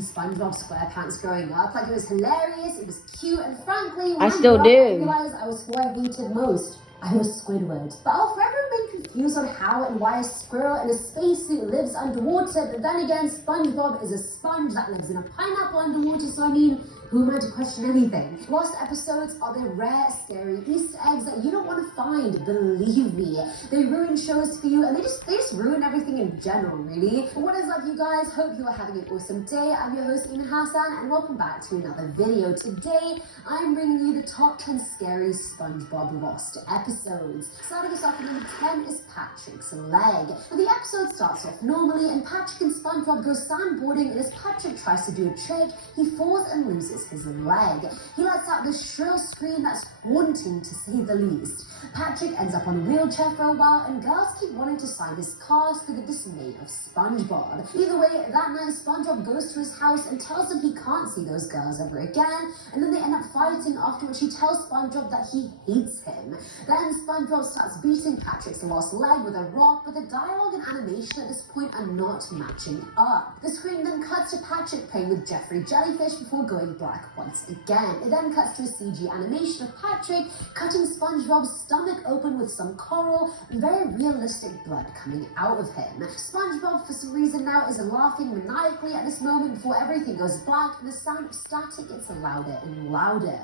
SpongeBob SquarePants growing up. Like, it was hilarious, it was cute, and frankly, when I still grew up, do. I realized I was who I hated most. I was Squidward. But I'll forever remain confused on how and why a squirrel in a spacesuit lives underwater, but then again, SpongeBob is a sponge that lives in a pineapple underwater, so I mean, who am I to question anything? Lost episodes are the rare, scary Easter eggs that you don't want to find, believe me. They ruin shows for you, and they just ruin everything in general, really. But what is up, you guys? Hope you are having an awesome day. I'm your host, Eamon Hassan, and welcome back to another video. Today, I'm bringing you the top 10 scary SpongeBob Lost episodes. Starting us off at number 10 is Patrick's leg. Now, the episode starts off normally, and Patrick and SpongeBob go sandboarding, and as Patrick tries to do a trick, he falls and loses his leg. He lets out this shrill scream that's haunting, to say the least. Patrick ends up on a wheelchair for a while, and girls keep wanting to sign his cast to the dismay of SpongeBob. Either way, that night SpongeBob goes to his house and tells him he can't see those girls ever again, and then they end up fighting, after which he tells SpongeBob that he hates him. Then SpongeBob starts beating Patrick's lost leg with a rock, but the dialogue and animation at this point are not matching up. The screen then cuts to Patrick playing with Jeffrey Jellyfish before going black once again. It then cuts to a CG animation of Patrick cutting SpongeBob's stomach open with some coral and very realistic blood coming out of him. SpongeBob, for some reason now, is laughing maniacally at this moment before everything goes black and the sound of static gets louder and louder.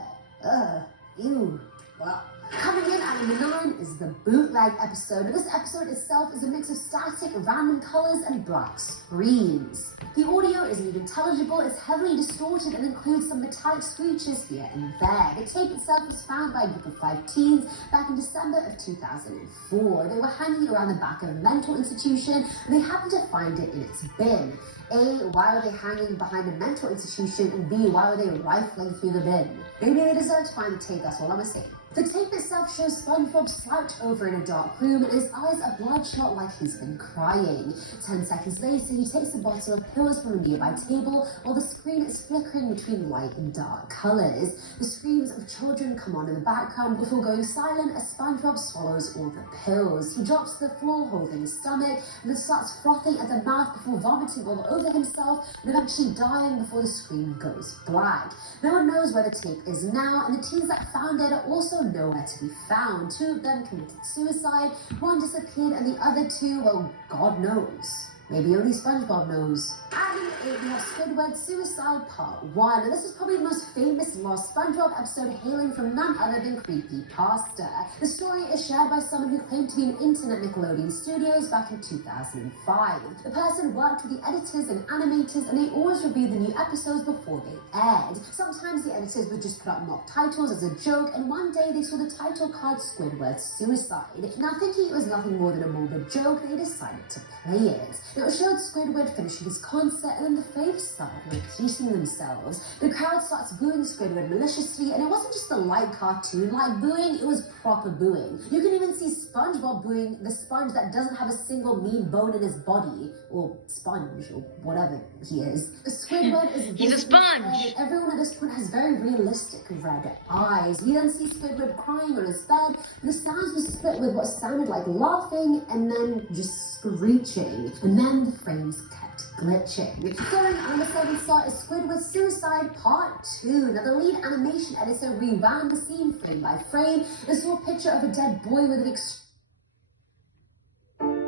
Ugh, ew. Well, coming in at number 9 is the bootleg episode. This episode itself is a mix of static, random colors, and black screens. The audio isn't intelligible, it's heavily distorted and includes some metallic screeches here and there. The tape itself was found by a group of 5 teens back in December of 2004. They were hanging around the back of a mental institution and they happened to find it in its bin. A, why are they hanging behind a mental institution? And B, why are they rifling through the bin? Maybe they deserve to find the tape, that's all I'm saying. The tape itself shows SpongeBob slouched over in a dark room and his eyes are bloodshot like he's been crying. 10 seconds later, he takes a bottle of pills from a nearby table while the screen is flickering between light and dark colors. The screams of children come on in the background before going silent as SpongeBob swallows all the pills. He drops to the floor holding his stomach and then starts frothing at the mouth before vomiting all over himself and eventually dying before the screen goes black. No one knows where the tape is now, and the teens that found it are also nowhere to be found. 2 of them committed suicide, 1 disappeared, and the other 2, well, God knows. Maybe only SpongeBob knows. At number 8, we have Squidward Suicide Part 1. And this is probably the most famous Lost SpongeBob episode, hailing from none other than Creepypasta. The story is shared by someone who claimed to be an intern at Nickelodeon Studios back in 2005. The person worked with the editors and animators, and they always reviewed the new episodes before they aired. Sometimes the editors would just put up mock titles as a joke, and one day they saw the title card Squidward Suicide. Now, thinking it was nothing more than a morbid joke, they decided to play it. Now, it showed Squidward finishing his concert, and then the flames started repeating themselves. The crowd starts booing Squidward maliciously, and it wasn't just a light cartoon-like booing, it was proper booing. You can even see SpongeBob booing the sponge that doesn't have a single mean bone in his body, or sponge, or whatever he is. Squidward is He's a sponge! And everyone at this point has very realistic red eyes. We then see Squidward crying on his bed, and the sounds were split with what sounded like laughing, and then just screeching. And then the frames kept glitching. Going on the 7th slot is Squidward Suicide Part 2. Now, the lead animation editor rewound the scene frame by frame and saw a picture of a dead boy with an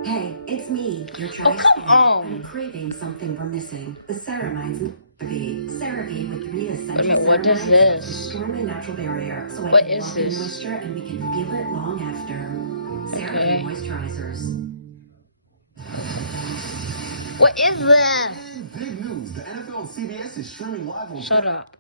Hey, it's me, your child. Oh, come on. I'm craving something we're missing. The ceramides and CeraVe with 3 essential Wait a minute, what is ceramides this? storm my natural barrier, so What I can is lock in this? moisture and we can feel it long after. Okay. CeraVe moisturizers. What is this? And big news, the NFL and CBS is streaming live on... Shut up.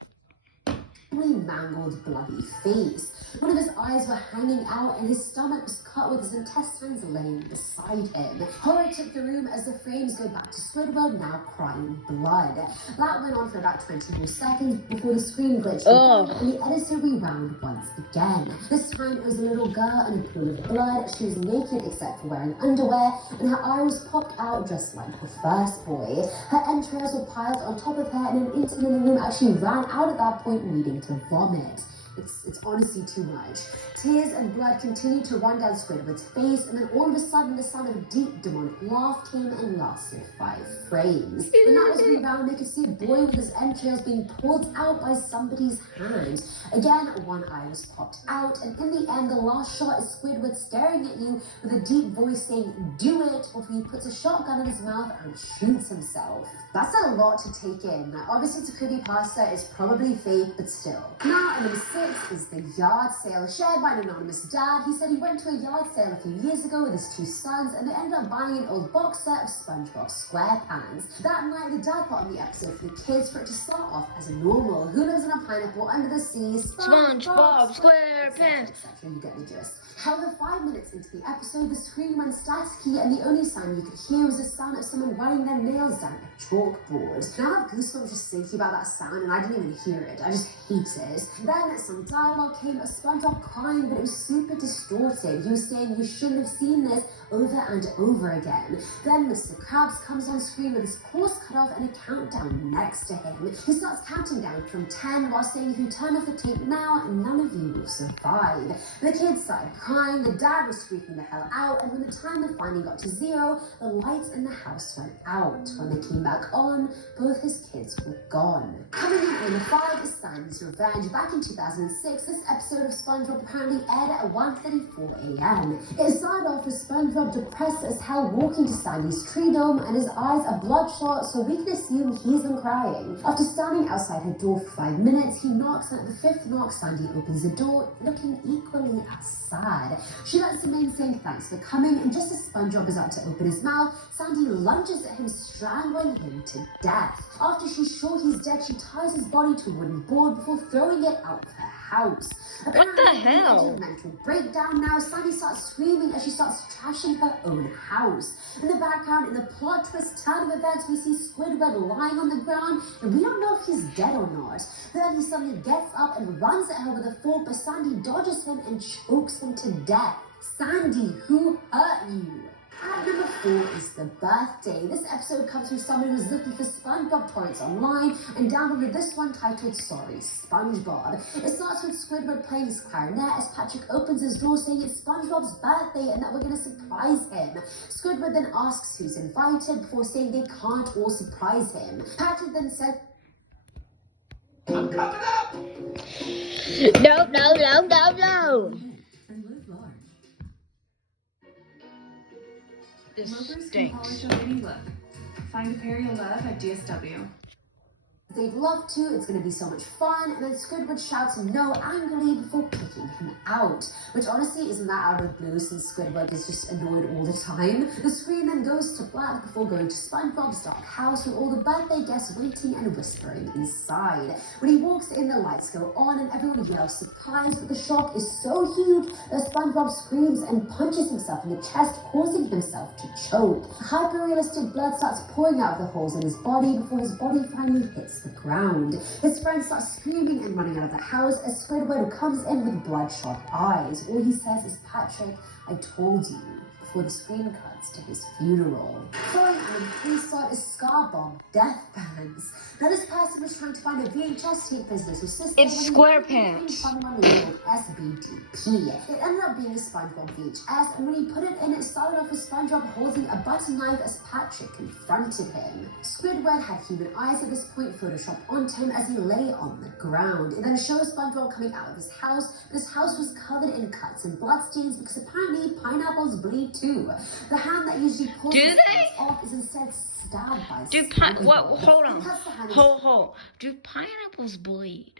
mangled, bloody face. One of his eyes were hanging out and his stomach was cut with his intestines laying beside him. Horror took the room as the frames go back to Squidward, now crying blood. That went on for about 20 more seconds before the screen glitched again and the editor rewound once again. This time it was a little girl in a pool of blood. She was naked except for wearing underwear and her eye was popped out just like the first boy. Her entrails were piled on top of her and an intern in the room actually ran out at that point needing to vomit. It's honestly too much. Tears and blood continued to run down Squidward's face, and then all of a sudden the sound of a deep demonic laugh came and lasted 5 frames. When that was rewound, they could see a boy with his entrails being pulled out by somebody's hand. Again, one eye was popped out, and in the end, the last shot is Squidward staring at you with a deep voice saying, "Do it," before he puts a shotgun in his mouth and shoots himself. That's a lot to take in. Now, obviously, it's a creepypasta, it's probably fake, but still. Now, at number 6 is the yard sale, shared by an anonymous dad. He said he went to a yard sale a few years ago with his 2 sons, and they ended up buying an old box set of SpongeBob SquarePants. That night, the dad put on the episode for the kids for it to start off as normal. Who lives in a pineapple under the sea? SpongeBob SquarePants. You get the gist. However, 5 minutes into the episode, the screen went staticky, and the only sound you could hear was the sound of someone running their nails down a chalkboard. Now I have goosebumps just thinking about that sound, and I didn't even hear it. I just hate it. Then some dialogue came of SpongeBob crying, but it was super distorted. He was saying, "You shouldn't have seen this," over and over again. Then Mr. Krabs comes on screen with his claws cut off and a countdown next to him. He starts counting down from 10 while saying, "If you turn off the tape now, none of you will survive." The kids started crying, the dad was freaking the hell out, and when the timer finally got to 0, the lights in the house went out. When they came back on, both his kids were gone. Coming in at number 5 is Sandy's Revenge. Back in 2006, this episode of SpongeBob apparently aired at 1:34 a.m. It started off with SpongeBob depressed as hell walking to Sandy's tree dome, and his eyes are bloodshot, so we can assume he's been crying. After standing outside her door for 5 minutes, he knocks, and at the 5th knock, Sandy opens the door, looking equally as sad. She lets him in, saying thanks for coming, and just as SpongeBob is about to open his mouth, Sandy lunges at him, strangling him to death. After she's sure he's dead, she ties his body to a wooden board before throwing it out of her house. What the hell? A mental breakdown now. Sandy starts screaming as she starts trashing her own house. In the background, in the plot twist turn of events, we see Squidward lying on the ground, and we don't know if he's dead or not. Then he suddenly gets up and runs at her with a fork, but Sandy dodges him and chokes him to death. Sandy, who hurt you? At number 4 is The Birthday. This episode comes from someone who's looking for SpongeBob torrents online and downloaded this one titled Sorry, SpongeBob. It starts with Squidward playing his clarinet as Patrick opens his door saying it's SpongeBob's birthday and that we're going to surprise him. Squidward then asks who's invited before saying they can't all surprise him. Patrick then says, "I'm coming up!" No, no, no, no, no. And live large. This Rovers can stinks. polish up any look. Find a pair you'll love at DSW. they'd love to, it's going to be so much fun, and then Squidward shouts no angrily before kicking him out, which honestly isn't that out of the blue since Squidward is just annoyed all the time. The screen then goes to black before going to SpongeBob's dark house with all the birthday guests waiting and whispering inside. When he walks in, the lights go on and everyone yells surprise, but the shock is so huge that SpongeBob screams and punches himself in the chest, causing himself to choke. Hyper-realistic blood starts pouring out of the holes in his body before his body finally hits the ground. His friends start screaming and running out of the house as Squidward comes in with bloodshot eyes. All he says is, "Patrick, I told you," before the screen cuts to his funeral. Following on the police spot is SpongeBob Death Bands. Now this person was trying to find a VHS tape business with sister. It's SquarePants. Someone labeled SBDP. It ended up being a SpongeBob VHS, and when he put it in, it started off with SpongeBob holding a butter knife as Patrick confronted him. Squidward had human eyes at this point photoshopped onto him as he lay on the ground. It then shows SpongeBob coming out of his house, but his house was covered in cuts and bloodstains because apparently pineapples bleed too. The hand that usually pulls Do his they? hands off is instead stabbed by Do SpongeBob. hold on. Because the hand is Hold. Do pineapples bleed?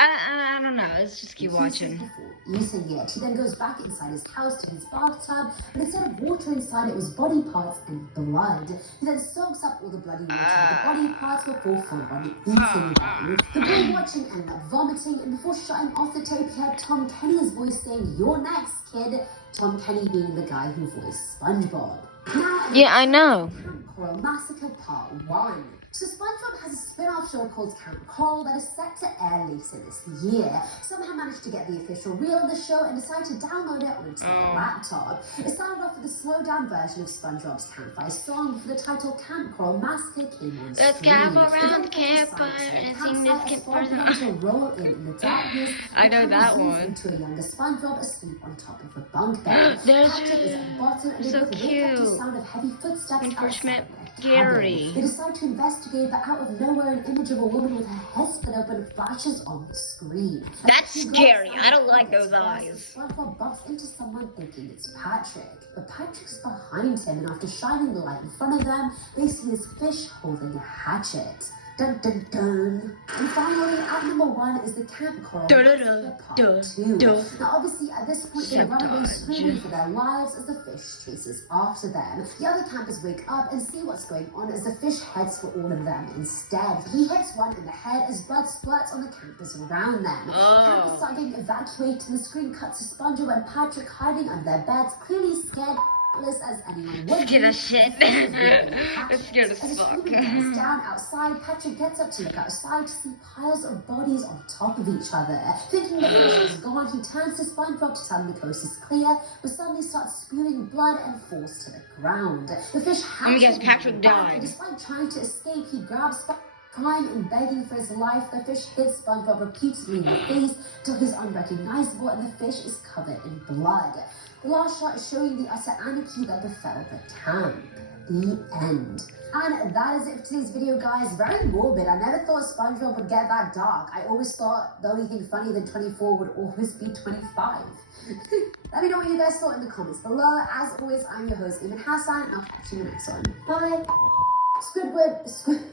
I don't know. Let's just keep watching. Eating it. He then goes back inside his house to his bathtub, but instead of water inside it was body parts and blood. He then soaks up all the bloody water with the body parts before full-on eating them. The boy watching ended up vomiting, and before shutting off the tape, he had Tom Kenny's voice saying, "You're next, kid." Tom Kenny being the guy who voiced SpongeBob. Now, Yeah, I know. Coral Massacre Part 1. So SpongeBob has a spin-off show called Camp Coral that is set to air later this year. Somehow managed to get the official reel of the show and decided to download it onto their laptop. It started off with a slowed-down version of SpongeBob's campfire song before the title Camp Coral Massacre came on Let's screen. gather around the campfire and sing this campfire. Roll in the darkness. I know that one. Into a younger SpongeBob asleep on top of a bunk bed. There's Patrick is at the bottom and so they both wake up to the cute. sound of heavy footsteps When first outside met their Gary. cabin. They decide to investigate, but out of nowhere, an image of a woman with her head split open flashes on the screen. That's She scary. grabs I don't like Spongebob those eyes. SpongeBob bumps into someone thinking it's Patrick, but Patrick's behind him, and after shining the light in front of them, they see this fish holding a hatchet. Dun dun dun. And finally, act number 1 is the Camp Coral Dun, dun, Massacre dun, Part dun, 2. dun. Now, obviously, at this point, they run away Sabotage. screaming for their lives as the fish chases after them. The other campers wake up and see what's going on as the fish heads for all of them instead. He hits one in the head as blood splurts on the campers around them. Campers start getting evacuated, and the screen cuts to SpongeBob and Patrick hiding under their beds, clearly scared as anyone would. Scared as shit. I'm scared as As the fuck. screaming dies down outside, Patrick gets up to look outside to see piles of bodies on top of each other. Thinking the fish is gone, he turns to SpongeBob to tell him the coast is clear, but suddenly starts spewing blood and falls to the ground. The fish has guess Patrick died. and despite trying to escape, he grabs SpongeBob. Crying and begging for his life, the fish hits SpongeBob repeatedly in the face till he's unrecognizable and the fish is covered in blood. The last shot is showing the utter anarchy that befell the camp. The end. And that is it for today's video, guys. Very morbid. I never thought SpongeBob would get that dark. I always thought the only thing funnier than 24 would always be 25. Let me know what you guys thought in the comments below. As always, I'm your host, Eamon Hassan, and I'll catch you in the next one. Bye. Squidward.